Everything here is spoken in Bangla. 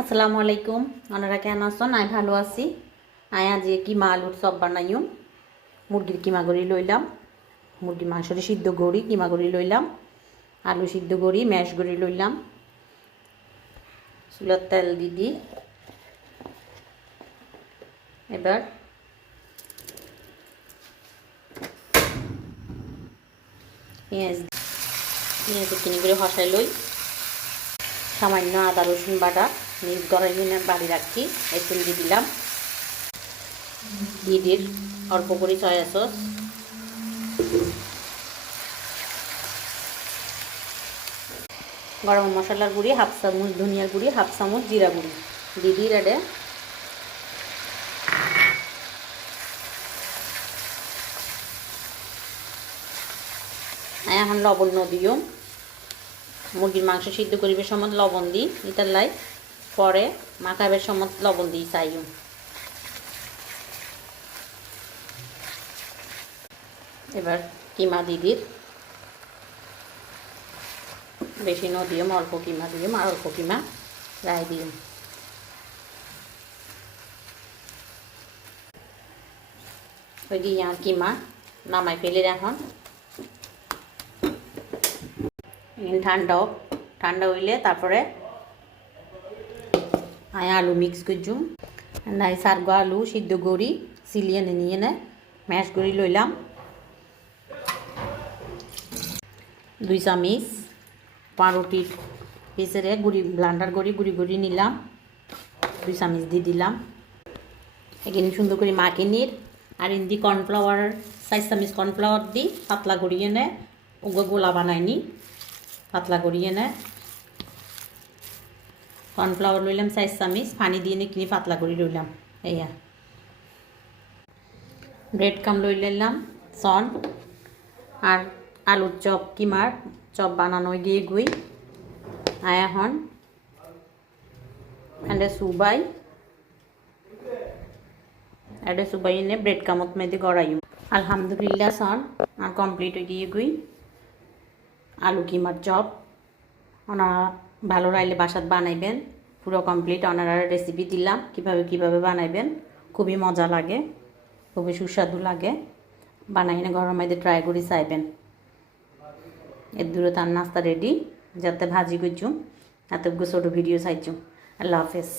আসসালামু আলাইকুম। আপনারা কেমন আছেন? আমি ভালো আছি। আমি আজ কিমা আলুর চপ বানাইম। মুরগির কিমা গড়ি লইলাম, মুরগির মাংসটি সিদ্ধ গড়ি কিমা গড়ি লইলাম, আলু সিদ্ধ গড়ি ম্যাশ গড়ি লইলাম। চুলার তেল দিদি এবার পেঁয়াজ কিনে করে হসাই লই। সামান্য আদা রসুন বাটা নিজ গড়াই বাড়ি রাখছি, একটু দিয়ে দিলাম। দিয়ে অল্প করে সয়া সস, গরম মশলার গুঁড়ি হাফ চামচ, ধনিয়ার গুঁড়ি হাফ চামচ, জিরা গুঁড়ি দিদি রেডে। এখন লবণ দিও, মুরগির মাংস সিদ্ধ করিবার সময় লবণ দিই, ইতার লাই পরে মাখাবার সময় লবণ দিই চাইও। এবার কিমা দিদির বেশি দিও, অল্প কিমা দিও আর অল্প কিমা রায় দিও। ওই দিয়ে আর কিমা নামাই ফেলে এখন ঠান্ডা হইলে তারপরে আলু মিক্স করছুম। নাই সারগো আলু সিদ্ধ গড়ি সিলিয়ে নিয়ে নে ম্যাশ গড়ি লইলাম। 2 চামচ পাউরুটির পিসেরে গুড়ি ব্লান্ডার গড়ি গুড়ি নিলাম, 2 চামচ দিয়ে দিলাম। এখানে সুন্দর করে মাখিয়ে নির আর ইন্দি কর্নফ্লাওয়ার 4 চামচ কর্নফ্লাওয়ার দিই পাতলা গড়িয়ে নে, ওগো গোলা বানাইনি পাতলা গড়িয়ে নে। কর্নফ্লাওয়ার লইলাম 4 চামচ, পানি দিয়ে কিনে পাতলা করে লইলাম। এইয়া ব্রেড কাম লই লইলাম সন আর আলুর চপ কিমার চপ বানানো গিয়ে গুই এখন সুবাই এনে ব্রেড কামত মেয়েদে গড়াই। আলহামদুলিল্লাহ সন আর কমপ্লিট হয়ে গিয়ে গুই আলু কিমার চপ। ওনারা ভালো রাইলে বাসাত বানাইবেন, পুরো কমপ্লিট ওনারা রেসিপি দিলাম কিভাবে বানাইবেন। খুবই মজা লাগে, খুবই সুস্বাদু লাগে। বানাইনে গরমে ট্রাই করে চাইবেন। এর দূরে তার নাস্তা রেডি, যাতে ভাজি করছুম এত ছোটো ভিডিও চাইছুম। আল্লাহ হাফেজ।